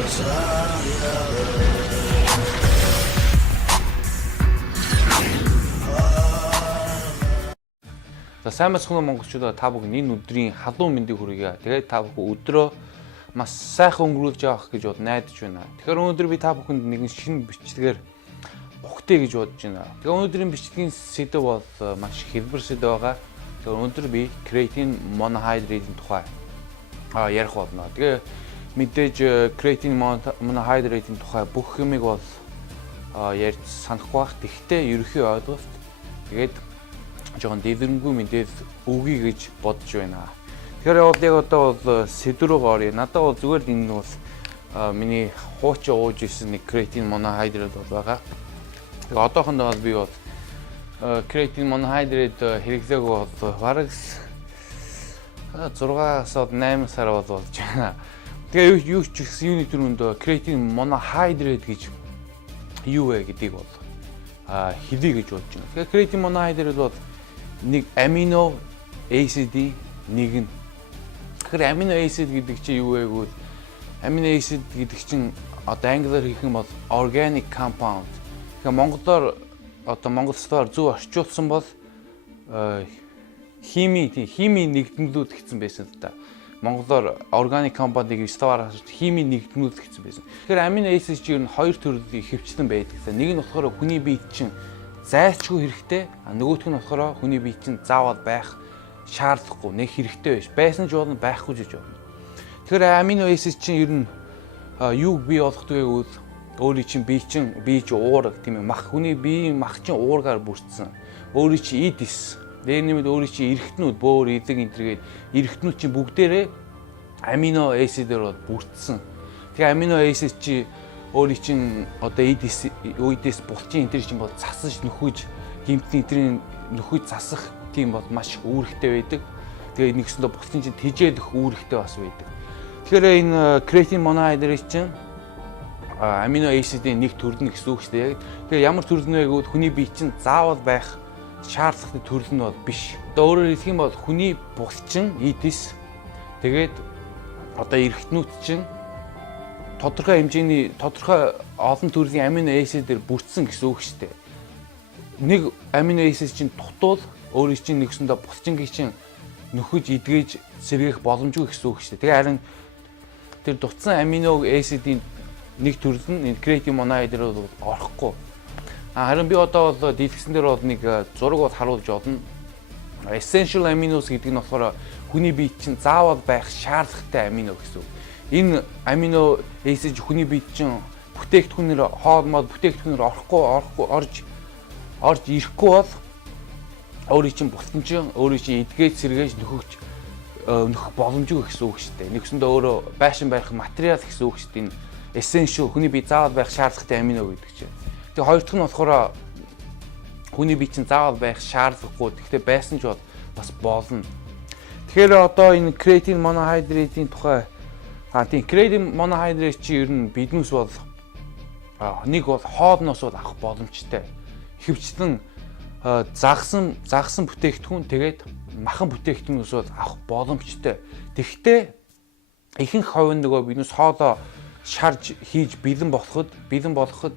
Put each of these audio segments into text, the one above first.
За сайн мэцхэн монголчуудаа та бүхэн энэ өдрийн халуун мэндийг хүргье. Тэгээд та бүхэн өдрөө маш сайхан өнгөрүүлж явах гэж найдаж байна. Тэгэхээр өнөөдөр би та бүхэнд нэгэн шинэ бичлэгээр ухтээ гэж бодож байна. Тэгээд өнөөдрийн бичлэгийн сэдэв бол маш хэлбэр сэдэв байгаа. Тэгэхээр өнөөдөр би creatine monohydrate-ийн тухай ярих болно. Тэгээ мэдээж creatine monohydrate-ийн тухай бүх юмыг бол ярьж санахгүй бах. Тэгвэл ерөнхий ойлголт тэгээд жоохон дэлгэрэнгүй мэдээд өгье гэж бодож байна. Тэгэхээр яг одоо бол сэдв рүү оръё. Надад бол зүгээр л энэ бол миний хуучин ууж исэн нэг creatine monohydrate бол байгаа. Тэгээ одоохондоо бол би бол creatine monohydrate хэрэглээг бол бараг 6-аас 8 сар болж байна. Тэгээ юу ч гэсэн юуны төрөнд creatine monohydrate гэж юу вэ гэдгийг бол хэлье гэж бодож байна. Тэгэхээр creatine monohydrate бол нэг amino acid-ийн нэг нь. Тэгэхээр amino acid гэдэг чинь юу вэ гэвэл amino acid гэдэг чинь одоо англиар хэлэх юм бол organic compound. Тэгэхээр монголоор одоо монголчуудаар зөв орчуулсан бол химийн нэгдмэлүүд гэсэн байсан л да. Монголоор organic compound-ыг ставаар химийн нэгдмэлүүд гэсэн байсан. Тэгэхээр amino acid чинь хоёр төрлийн хэвчлэн байдаг. Нэг нь болохоор хүний биед чинь зайлшгүй хэрэгтэй. Нөгөөх нь болохоор хүний биед чинь заавал байх шаардлагагүй, нэг хэрэгтэй биш. Байсан ч болно, байхгүй ч болно. Тэгэхээр амино acid чинь ер нь юуг бий болгодог вэ гэвэл өөрийн чинь бие чинь уурга тийм ээ. Хүний биеийн мах чинь уургаар бүрдсэн. Өөрийн чинь эдис. Дээр нэмээд өөрийн чинь эргэтнүүд, бөөр, эдэг энтергээд эргэтнүүд чинь бүгдээрээ амино acid-ээр бүрдсэн. Тэгээ амино acid чинь өөрийн чинь одоо эдис булчин энтер чинь бол засаж нөхөж гимтний энтрийн нөхөж засах тийм бол маш үүрэгтэй байдаг. Тэгээ нэгсэндээ булчин чинь тэжээлэх үүрэгтэй бас байдаг. Тэгэхээр энэ creatine monohydrate чинь амино acid-ийн нэг төрөл нь гэсэн үг шүү дээ. Тэгээ ямар төрөл нь вэ гэвэл хүний бие чинь заавал байх шаардлагатай төрөл нь бол биш. Одоо өөрөөр хэлэх юм бол хүний булчин эдис тэгээд одоо эргэтнүүд чинь тодорхой хэмжээний тодорхой олон төрлийн амино acid-ээр бүрдсэн гэсэн үг шүү дээ. Нэг амино acid чинь дутвал өөрийн чинь нэгсэндээ булчингийн чинь нөхөж эдгэж сэргээх боломжгүй гэсэн үг шүү дээ. Тэгээ харин тэр дутсан амино acid-ийн нэг төрөл нь creatine monohydrate бол орохгүй. Харин би одоо бол дэлгэсэн дээр бол нэг зураг бол харуулж одно. Essential aminos гэдэг нь болохоор хүний биед чинь заавал байх шаардлагатай амино гэсэн үг. Энэ амино acid хүний биед чинь бүтээгдэхүүнээр хоолмол бүтээгдэхүүнээр орж ирэхгүй бол өөрийн чинь булчин чинь өөрийн чинь эдгэж сэргээж нөхөх боломжгүй гэсэн үг шүү дээ. Нэгсэндээ өөрөө байшин барих материал гэсэн үг шүү дээ. Энэ essential хүний биед заавал байх шаардлагатай амино гэдэг чинь. Тэгээ хоёр дахь нь болохоор хүний биед чинь заавал байх шаардлагагүй. Гэхдээ байсан ч бас болно. Тэгэхээр одоо энэ creatine monohydrate-ийн тухай тийм creatine monohydrate чи ер нь биднээс бол нэг бол хоолноос бол авах боломжтой. Ихэвчлэн загсан бүтээгдэхүүн тэгээд махан бүтээгдэхүүнээс бол авах боломжтой. Тэгэхдээ ихэнх хувь нь нөгөө биднээс хоолоо шарж хийж бэлэн болоход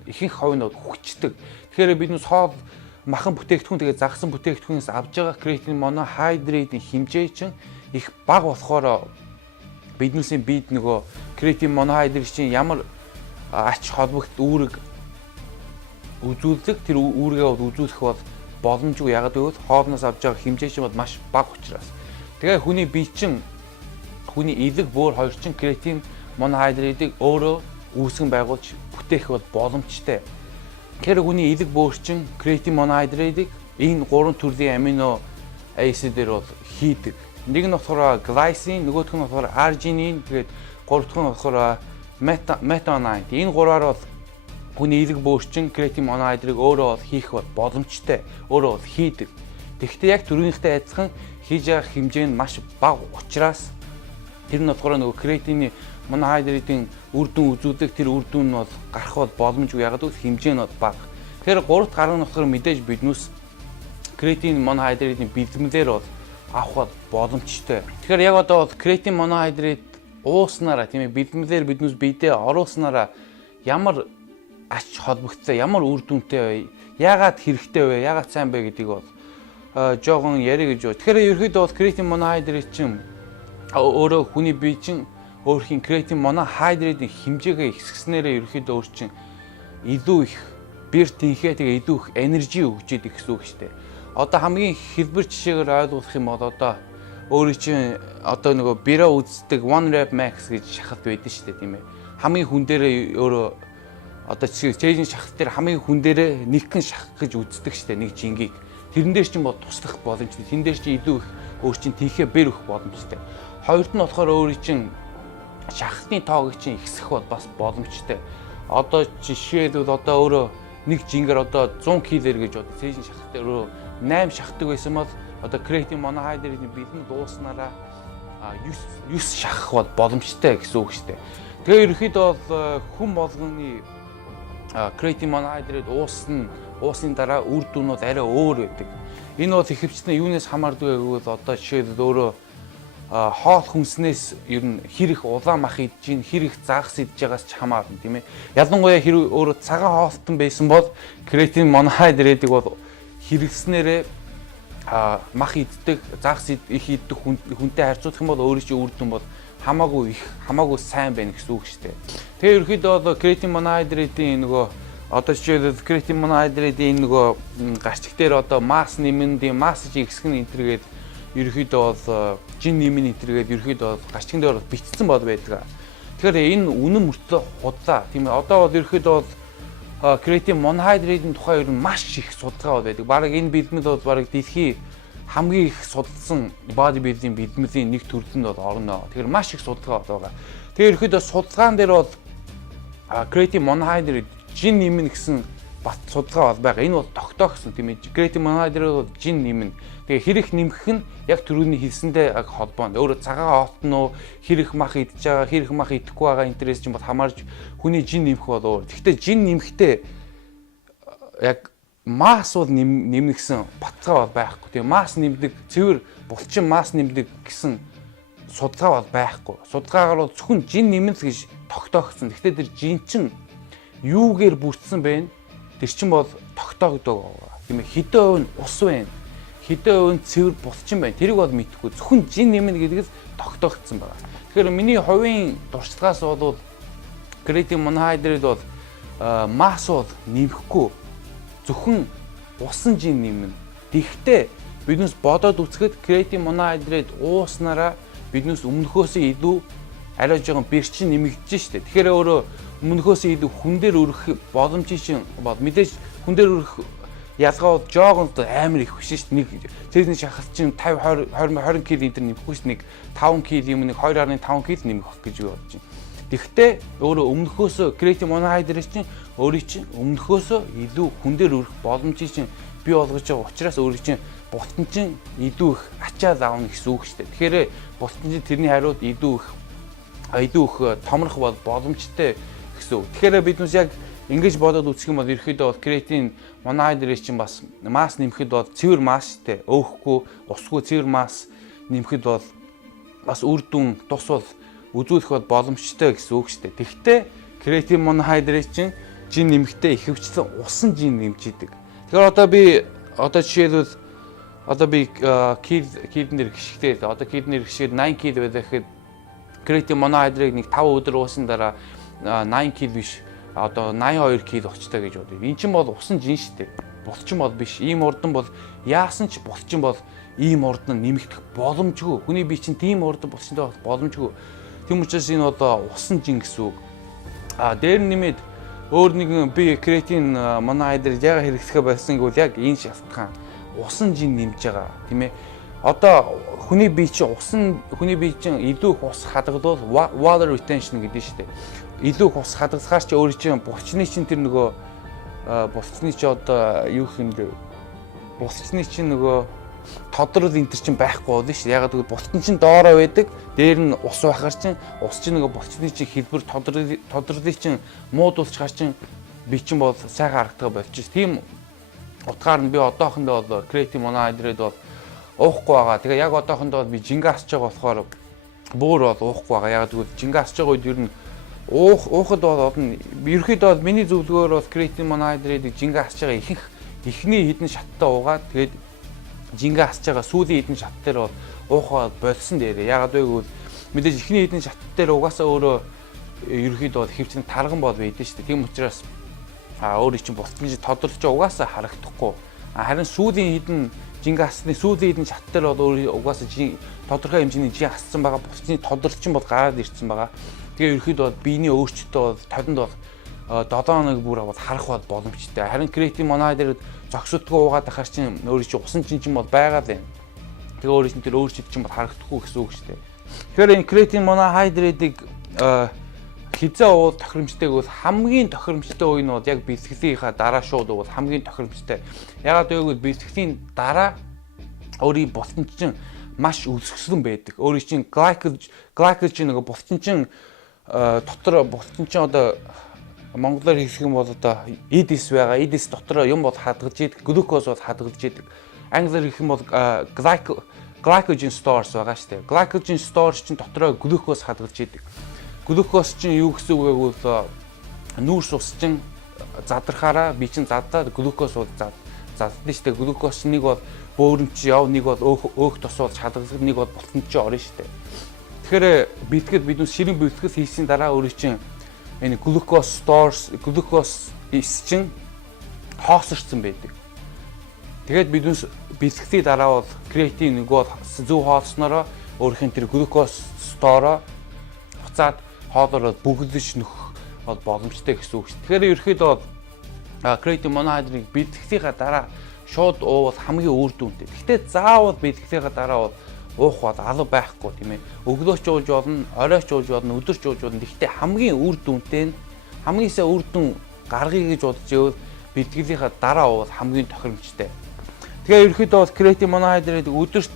ихэнх хувь нь хүчдэг. Тэгэхээр биднээс хоол махан бүтээгдэхүүн тэгээд загсан бүтээгдэхүүнээс авж байгаа creatine monohydrate-ийн хэмжээ чинь их бага болохоор биднээсийн биед нөгөө creatine monohydrate чинь ямар ач холбогд үүрэг үзүүлдэг тэр үүргээ бол үзүүлэх бол боломжгүй. Ягаад гэвэл хоолноос авж байгаа хэмжээ чинь бол маш бага учраас. Тэгээ хүний бие чинь хүний эдэг бөөр хоёр чинь creatine monohydrate-ыг өөрөө үүсгэн байгуулж бүтээх бол боломжтой. Тэгэхээр хүний эдэг бөөр чинь creatine monohydrate-ыг энэ гурван төрлийн амино acid-ээр бол хийдэг. Нэг нь болохоор glycine, нөгөөх нь болохоор arginine, тэгээд гурав дахь нь болохоор methionine. Энэ гураар бол хүний эдэг бөөр чинь creatine monohydrate-ыг өөрөө бол хийх бол боломжтой. Өөрөө бол хийдэг. Тэгэхдээ яг түрүүнийхтэй адилхан хийж байгаа хэмжээ нь маш бага учраас тэр нь болохоор нөгөө creatine monohydrate-ийн үр дүн үзүүлдэг тэр үр дүн нь бол гарах бол боломжгүй. Ягаад гэвэл хэмжээ нь бол бага. Тэгэхээр гуравт гарах нь болохоор мэдээж биднээс creatine monohydrate-ийн бэлтгэлээр бол авах бол боломжтой. Тэгэхээр яг одоо бол creatine monohydrate ууснараа тийм ээ бэлмэлээр биднээс бидээ оруулснараа ямар ач холбогдсон, ямар үр дүнтэй вэ? Яагаад хэрэгтэй вэ? Яагаад сайн бэ гэдгийг бол жоохон ярих гэж байна. Тэгэхээр ерөөхдөө бол креатин моноhydrate чинь өөрөө хүний бие чинь өөрхийн креатин моноhydrate-ийн хэмжээгээ ихсгснээрээ ерөөхдөө өөр чинь илүү их бэр тэнхээ тэгээ илүү их энержи өгч идэг гэсэн үг шүү дээ. Одоо хамгийн хэлбэр жишээгээр ойлгох юм бол одоо өөрийн чинь одоо нөгөө бираа үздэг one rep max гэж шахалт байдаг шүү дээ тийм ээ. Хамгийн хүн дээрээ өөрөө одоо чэйжин шахалт дээр хамгийн хүн дээрээ нэгхэн шахах гэж үздэг шүү дээ нэг жингийг. Тэрэн дээр чинь бол туслах боломжтой. Тэн дээр чинь илүү их өөр чинь тэнхээ бэр өгөх боломжтой. Хоёрт нь болохоор өөрийн чинь шахалтын тоог чинь ихсэх бол бас боломжтой. Одоо жишээлбэл одоо өөрөө нэг жингээр одоо 100 кг гэж одоо цэжин шахалт дээр өөрөө 8 шахдаг байсан бол одоо креатин моноhydrate-ийн бэлэн дууснараа 9 шахах бол боломжтой гэсэн үг шүү дээ. Тэгээ ерөнхийдөө бол хүн болгоны креатин моноhydrate уусны дараа үр дүн бол арай өөр байдаг. Энэ бол ихэвчлэн юунаас хамаардаг вэ гэвэл одоо жишээлбэл өөрөө хоол хүнснээс ер нь хэр их улаан мах идэж гин хэр их загас идэж байгаас ч хамаарна тийм ээ. Ялангуяа хэрэг өөрөө цагаан хоолтон байсан бол креатин моноhydrate-ыг бол хэрэглэснээрээ мах иддэг, загас их иддэг хүнтэй харьцуулах юм бол өөрийн чинь үр дүн бол хамаагүй сайн байна гэсэн үг шүү дээ. Тэгээ ерөөхдөө бол креатин моноhydrate-ийн нөгөө одоо жишээлбэл креатин моноhydrate-ийн нөгөө гарчиг дээр одоо масс нэмэндийн масс ихсэх нь энтергээд ерөөхдөө бол жин нэмэн энтергээд ерөөхдөө бол гарчигн дээр бичсэн бол байдаг. Тэгэхээр энэ үнэн мөртлөө худлаа тийм ээ. Одоо бол ерөөхдөө бол креатин моноhydrate-ийн тухай ер нь маш их судалгаа байдаг. Бараг энэ бэлмэл бол бараг дэлхийн хамгийн их судалсан бодибилдинг бэлмэлийн нэг төрлөнд бол орно. Тэгэхээр маш их судалгаа байгаа. Тэгэхээр ерөөхдөө судалгаан дээр бол креатин моноhydrate жин нэмэн гэсэн бат судалгаа бол байгаа. Энэ бол тогтоогсон тийм ээ. Креатин моноhydrate бол жин нэмэн. Тэгээ хэрэг нэмэх нь яг түрүүний хэлсэндээ холбоонд. Өөрө цагаан хоолт нь хэрэг мах идж байгаа, хэрэг мах идэхгүй байгаа интерес чинь бол хамаарж хүний жин нэмэх бол өөр. Гэхдээ жин нэмэхдээ яг масс бол нэмнэ гэсэн баталгаа бол байхгүй. Тэгээ масс нэмдэг, цэвэр булчин масс нэмдэг гэсэн судалгаа бол байхгүй. Судалгаагаар бол зөвхөн жин нэмэн л гэж тогтоогдсон. Гэхдээ тэр жин чинь юугээр бүрдсэн бэ? Тэр чинь бол тогтоогддог байгаа. Тийм ээ. Хэдэн хувь нь ус байна? Хэдэн хувь нь цэвэр булчин байна? Тэрийг бол мэдэхгүй. Зөвхөн жин нэмнэ гэдэг л тогтоогдсон байгаа. Тэгэхээр миний хувийн туршлагаас бол креатин моноhydrate бол масс бол нэмэхгүй. Зөвхөн усан жин нэмнэ. Тэгэхдээ биднээс бодоод үзэхэд креатин моноhydrate ууснараа биднээс өмнөхөөсөө илүү арай жоохон бэрчин нэмэгдэж штэ. Тэгэхээр өөрөө өмнөхөөсөө илүү хүн дээр өрөх боломжийн шин бол мэдээж хүн дээр өрөх ялгаа бол жоохон амар их биш штэ. Нэг цэзний шахалт чинь 50 20 кг энэ нэмэхгүй штэ. Нэг 5 кг юм нэг 2.5 кг нэмэх гэж бодож байна. Тэгэхдээ өөрөө өмнөхөөсөө креатин моноhydrate чинь өөрийн чинь өмнөхөөсөө илүү хүн дээр өрөх боломжийн чинь бий болгож байгаа учраас өөрийн чинь бутан чинь илүү их ачаал аавна гэсэн үг шүү дээ. Тэгэхээр бутан чинь тэрний хариуд илүү их томрох бол боломжтой гэсэн үг. Тэгэхээр биднээс яг ингэж бодоод үзэх юм бол ерөөхдөө бол креатин моноhydrate чинь бас масс нэмэхэд бол цэвэр масстэй өөхгүй усгүй цэвэр масс нэмэхэд бол бас үр дүн тус бол үзүүлэх бол боломжтой гэсэн үг шүү дээ. Тэгэхдээ креатин моноhydrate чинь жин нэмэхдээ ихэвчлэн усан жин нэмж идэг. Тэгэхээр одоо жишээлбэл одоо би киднер гიშгтэй одоо киднер гიშгэд 80 кг байхад креатин моноhydrate нэг 5 өдөр уусан дараа 80 кг биш одоо 82 кг очтой гэж бодъё. Энд чинь бол усан жин шүү дээ. Булчин бол биш. Ийм урдан бол яасан ч булчин бол ийм урдан нэмэгдэх боломжгүй. Хүний бие чинь тийм урдан булчинтай боломжгүй. Тийм учраас энэ одоо усан жин гэсэн үг. Дээр нэмээд өөр нэгэн би креатин моноhydrate яга хэрэглэхэ болсон гэвэл яг энэ шалтгаан усан жин нэмж байгаа тийм ээ. Одоо хүний бие чинь илүү их ус хадгалвал water retention гэдэг нь шүү дээ. Илүү их ус хадгалахаар чи өөрийн чинь булчны чинь тэр нөгөө булчны чи одоо юу хэмдэ булчны чинь нөгөө тодрол энэ чинь байхгүй болно шүү дээ. Ягаад гэвэл булчин чинь доороо байдаг. Дээр нь ус байхаар чинь ус чинь нөгөө булчны чинь хэлбэр тодролыг чинь муудуулчихар чинь би чинь бол сайхан харагдах болчих. Тийм утгаар нь би одоохондоо бол креатин моноhydrate бол уухгүй байгаа. Тэгээ яг одоохондоо би жингээ асч байгаа болохоор буур бол уухгүй байгаа. Яг тэгвэл жингээ асж байгаа үед ер нь уухад бол одно ерөөхдөө миний зөвлөгөөр бол creatine monohydrate жингээ асж байгаа ихний хідэн шаттай уугаад тэгээд жингээ асж байгаа сүүлийн хідэн шат дээр бол уухаа болсон дээр. Ягаад вэ гэвэл мэдээж ихний хідэн шат дээр угаасаа өөрөө ерөөхдөө бол хэвчнэг тарган бол байдаг шүү дээ. Тийм учраас өөрөө чинь бусдын чинь тодорч угаасаа харагдахгүй. Харин сүүлийн хідэн жингээ асны сүүлийн хідэн шат дээр бол өөрөө угаасаа тодорхой хэмжээний жин ассан байгаа. Бусдын тодорчин бол гараад ирсэн байгаа. Тэгээ ерөөхдөө бол биений өөрчлөлтөө бол тавинд бол 7 хоног бүр аваад харах бол боломжтой. Харин creatine monohydrate зогсодгүй уугаад ахаар чинь өөрөө чинь усан чинь бол байгаа л юм. Тэгээ өөрөө чинь тэр өөрчлөлт чинь бол харагдахгүй гэсэн үг шүү дээ. Тэгэхээр энэ creatine monohydrate-ийг хизээ уух тохиромжтой гэвэл хамгийн тохиромжтой үе нь бол яг бэлтгэлийнхаа дараа шууд уух хамгийн тохиромжтой. Ягаад гэвэл бэлтгэлийн дараа өөрийн бусдын чинь маш өсгсөн байдаг. Өөрийн чинь glycogen нөгөө бусдын чинь дотор бусдын чинь одоо монголоор хэлэх юм бол одоо EDS байгаа. EDS дотор юм бол хадгалж идэг, глюкоз бол хадгалж идэг. Англиар хэлэх юм бол glycogen stores байгаа шүү дээ. Glycogen stores чинь дотроо глюкоз хадгалж идэг. Глюкоз чинь юу гэсэн үг вэ гэвэл нүүрс ус чинь задрахаараа би чинь задаад глюкоз бол заддаг шүү дээ. Глюкоз нэг бол бөөрөмч яв, нэг бол өөх тосвол чадгалзах, нэг бол болтон чи орно шүү дээ. Тэгэхээр бэлтгэл биднес ширэн бэлтгэл хийсийн дараа өөрөө чинь энэ glucose stores glucose чинь хоосорсон байдаг. Тэгээд биднес бэлтгэлийн дараа бол creatine нэг бол зөв хоолснороо өөрийнх нь тэр glucose store буцаад хоолороо бүглэж нөх бол боломжтой гэсэн үг шүү. Тэгэхээр ерөөхдөө creatine monohydrate бэлтгэлийн дараа шууд уувал хамгийн үр дүнтэй. Гэхдээ заавал бэлтгэлийн дараа бол уух бол алга байхгүй тийм ээ. Өглөөч ууж болно, оройч ууж болно, өдөрч ууж болно. Гэхдээ хамгийн үр дүнтэй нь хамгийн сайн үр дүн гаргая гэж бодож ивэл бэлтгэлийн дараа уувал хамгийн тохиромжтой. Тэгээ ерөөхдөө бол creatine monohydrate өдөрт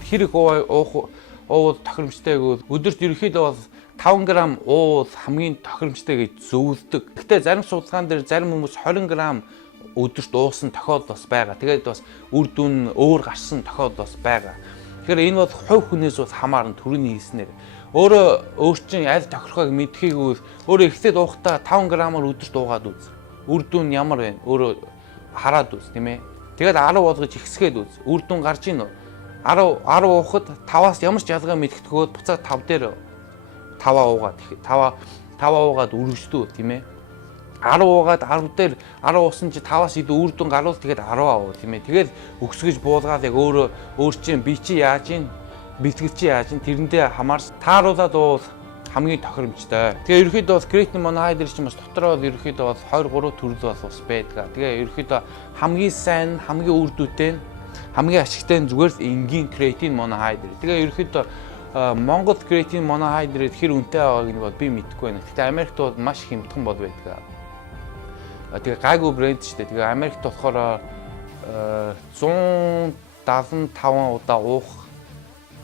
хэрэг уувал тохиромжтой гэвэл өдөрт ерөөхдөө бол 5 г уувал хамгийн тохиромжтой гэж зөвлөдөг. Гэхдээ зарим судалгаан дээр зарим хүмүүс 20 г өдөрт уусан тохиолдол бас байгаа. Тэгээд бас үр дүн өөр гарсан тохиолдол бас байгаа. Тэгэхээр энэ бол хувь хүнээс бас хамаарна төрөний хийснээр. Өөр чинь аль тохирохыг мэдхийг өөрөө эхлээд уухтаа 5 г-аар өдөрт уугаад үз. Үр дүн ямар вэ? Өөрөө хараад үз, тийм ээ. Тэгээд 10 болгож ихсгээд үз. Үр дүн гарч ийн үү? 10 уухад 5-аас ямар ч ялгаа мэдгэдэггүй буцаад 5 дээр 5 уугаад 5 уугаад үргэлжлүү, тийм ээ. 10 уугаад 10 дээр 10 уусан чи 5-аас илүү үр дүн гарвал тэгээд 10 аваа тийм ээ. Тэгээд өксгөж буулгаад яг өөр чинь би чи яаж ийн бэлтгэл чи яаж ийн тэрэндээ хамаарч тааруулаад уул хамгийн тохиромжтой. Тэгээ ерөөхдөө бол creatine monohydrate чинь бас дотроо ерөөхдөө бол 2-3 төрөл бас байдаг. Тэгээ ерөөхдөө хамгийн сайн, хамгийн үр дүнтэй, хамгийн ашигтай нь зүгээр энгийн creatine monohydrate. Тэгээ ерөөхдөө Монгол creatine monohydrate хэр үнэтэй байгааг нь бол би мэдэхгүй байна. Гэхдээ Америкт бол маш хямдхан бол байдаг. Тэгээ гайгүй брэнд шүү дээ. Тэгээ Америкт болохоор 175 удаа уух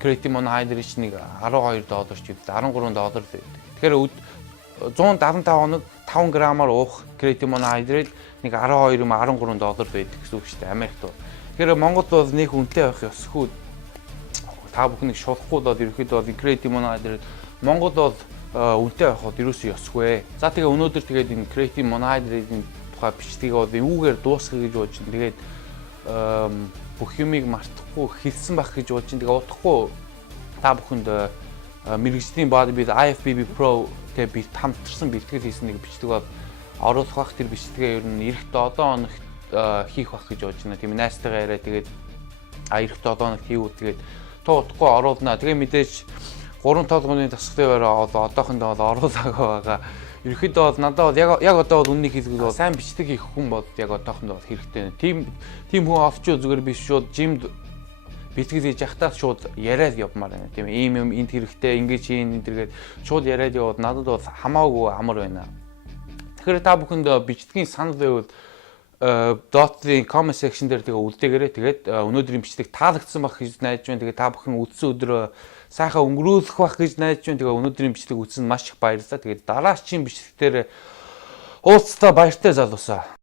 creatine monohydrate нэг $12 ч үү $13 байдаг. Тэгэхээр 175 хоног 5 г-аар уух creatine monohydrate нэг $12-13 байдаг гэсэн үг шүү дээ Америкт бол. Тэгэхээр Монголд бол нэг үнэтэй байх ёсгүй. Та бүхнийг шулахгүй бол ерөөхдөө бол creatine monohydrate Монголд бол үнэтэй байхад ерөөсөө ёсгүй. За тэгээ өнөөдөр тэгээд энэ creatine monohydrate-ийн тухай бичлэгийг бол юугаар дуусгах гэж бодож байна. Тэгээд бүх юмыг мартахгүй хэлсэн байх гэж бодож байна. Тэгээд удахгүй та бүхэнд мэргэжлийн bodybuilding IFBB Pro гэдэг би хамтарсан бэлтгэл хийсэн нэг бичлэг бол оруулах бах. Тэр бичлэгээ ер нь эх 7 хоногт хийх бах гэж бодож байна. Тийм найзтайгаа яриа тэгээд эх 7 хоногт хийвэл тэгээд туудахгүй оруулнаа. Тэгээ мэдээж 3 толгойн тасгалын өрөө одоохондоо оруулаагүй байгаа. Ерөнхийдөө бол надад бол яг одоо бол үннийг хэлэх бол сайн бичлэг хийх хүн бол яг одоохондоо бол хэрэгтэй. Тим хүн олчоо зүгээр биш шууд жимд бэлтгэл хийж явахдаа шууд яриад явмаар байна. Тийм ийм юм энд хэрэгтэй ингэж хийн энэ төргээд шууд яриад яваад надад бол хамаагүй амар байна. Тэгэхээр та бүхэнд бичлэгийн санал байвал dot-ийн comment section дээр тэгээ үлдээгээрэй. Тэгээд өнөөдрийн бичлэг таалагдсан байх гэж найдаж байна. Тэгээд та бүхэн үзсэн өдрөө сайхан өнгөрүүлэх байх гэж найдаж байна. Тэгээ өнөөдрийн бичлэг үзсэн маш их баярлалаа. Тэгээд дараагийн бичлэгтэр уулзтаа баяртай залуусаа.